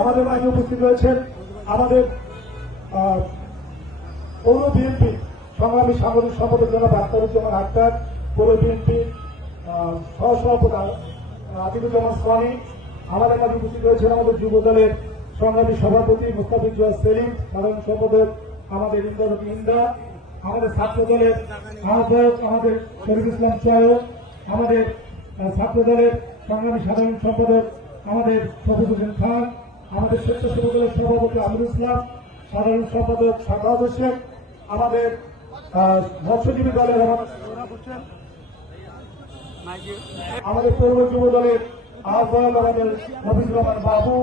আমাদের মাঝে উপস্থিত রয়েছেন আমাদের পৌর বিএনপি সংগ্রামী সাংগঠনিক সম্পাদক জনাব আখতারুজ্জামান আক্তার, পৌর বিএনপি সহসভাপতি আতিকুজ্জামান সোয়ানি। আমাদের মাঝে উপস্থিত রয়েছেন আমাদের যুব দলের সংগ্রামী সভাপতি মুস্তাফিজুর সেলিম, সাধারণ সম্পাদক আমাদের ইন্দা, আমাদের ছাত্র দলের আহ্বায়ক আমাদের শরীফ ইসলাম চয়ক, আমাদের ছাত্র দলের সংগ্রামী সাধারণ সম্পাদক আমাদের শফিক হোসেন খান, আমাদের স্বেচ্ছাসেবক দলের সভাপতি আমির ইসলাম, সাধারণ সম্পাদক সাখাওয়াত হোসেন, আমাদের মৎস্যজীবী দলের আমাদের পৌর যুব দলের আহ্বায়ক আমাদের মফিজুর রহমান বাবু,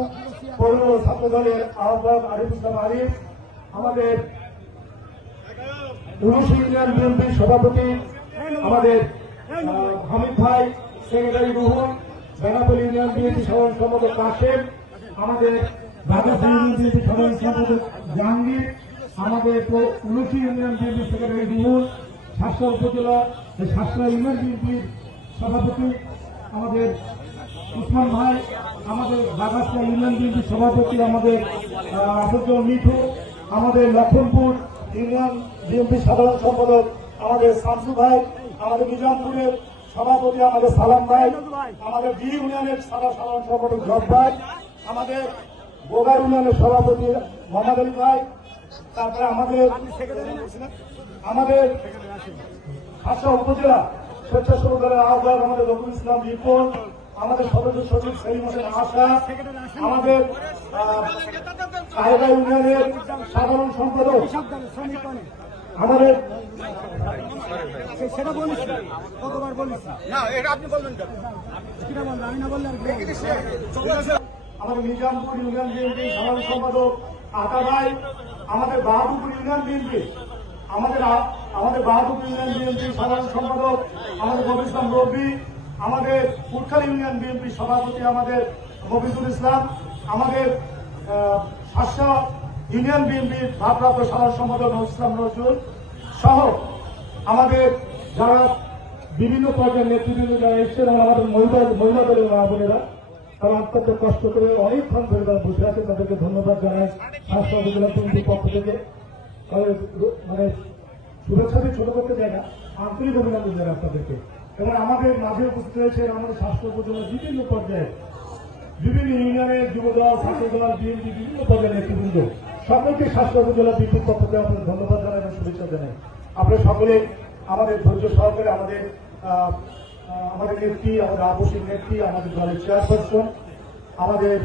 পৌর ছাত্র দলের আহ্বায়ক আরিফ ইসলাম আরিফ, আমাদের 19 ইউনিয়ন বিএনপির সভাপতি আমাদের হামিদ ভাই, secretary Ruhul, Benapole union BNP সাধারণ সম্পাদক কাশেম, আমাদের বাগাসা ইউনিয়ন বিএনপি সাধারণ সম্পাদক জাহাঙ্গীর, আমাদের 19 ইউনিয়ন বিএনপি সেক্রেটারি রুহুল, শাসা উপজেলা শাসা ইউনিয়ন বিএনপির সভাপতি আমাদের উসমান ভাই, আমাদের বাগাসা ইউনিয়ন বিএনপির সভাপতি আমাদের আফজল মিঠু, আমাদের লক্ষণপুর ইউনিয়ন বিএনপি সাধারণ সম্পাদক আমাদের শামসু ভাই, আমাদের নিজামপুরের সভাপতি আমাদের সালাম ভাই, আমাদের বি ইউনিয়নের সাধারণ সম্পাদক জব ভাই, আমাদের বোগার ইউনিয়নের সভাপতি মোহাম্মদ আলী ভাই, তারপরে আমাদের শাসা উপজেলা স্বেচ্ছাসেবক দলের আহ্বায়ক আমাদের রকুল ইসলাম রিপন, আমাদের সদস্য সচিব সেলিম হোসেন আশা, আমাদের সাহেবা ইউনিয়নের সাধারণ সম্পাদক আমাদের আমাদের নিজামপুর ইউনিয়ন বিএনপি সাধারণ সম্পাদক আতা ভাই, আমাদের বাহাদুরপুর ইউনিয়ন বিএনপি আমাদের বাহাদুরপুর ইউনিয়ন বিএনপি সাধারণ সম্পাদক আমাদের মফিজ ইসলাম রবি, আমাদের কুটখালী ইউনিয়ন বিএনপি সভাপতি আমাদের মফিজুল ইসলাম, আমাদের শাসা ইউনিয়ন বিএনপির ভারপ্রাপ্ত সাধারণ সম্পাদক ইসলাম নজরুল সহ আমাদের যারা বিভিন্ন পর্যায়ের নেতৃবৃন্দ যারা এসছেন, আমাদের মহিলা দলের মা বোনেরা, তারা অত্যন্ত কষ্ট করে অনেকক্ষণ ধরে তারা বসে আছে, তাদেরকে ধন্যবাদ জানাই স্বাস্থ্য উপজেলা কমিটির পক্ষ থেকে। মানে শুভেচ্ছা দিয়ে ছোট করতে যায় না, আন্তরিক অভিনন্দন জানাই আপনাদেরকে। এবং আমাদের মাঝে উপস্থিত রয়েছেন আমাদের স্বাস্থ্য উপজেলার বিভিন্ন পর্যায়ে বিভিন্ন ইউনিয়নের যুবদল, ছাত্রদল, বিএনপি বিভিন্ন পর্যায়ের নেতৃবৃন্দ, সকলকে স্বাস্থ্য উপজেলা বিএনপির পক্ষ থেকে আপনাদের ধন্যবাদ জানাই এবং শুভেচ্ছা জানাই। আপনারা সকলে আমাদের ধৈর্য সহকারে আমাদের নেত্রী, আমাদের আপসিক নেত্রী, আমাদের দলের চেয়ারপারসন, আমাদের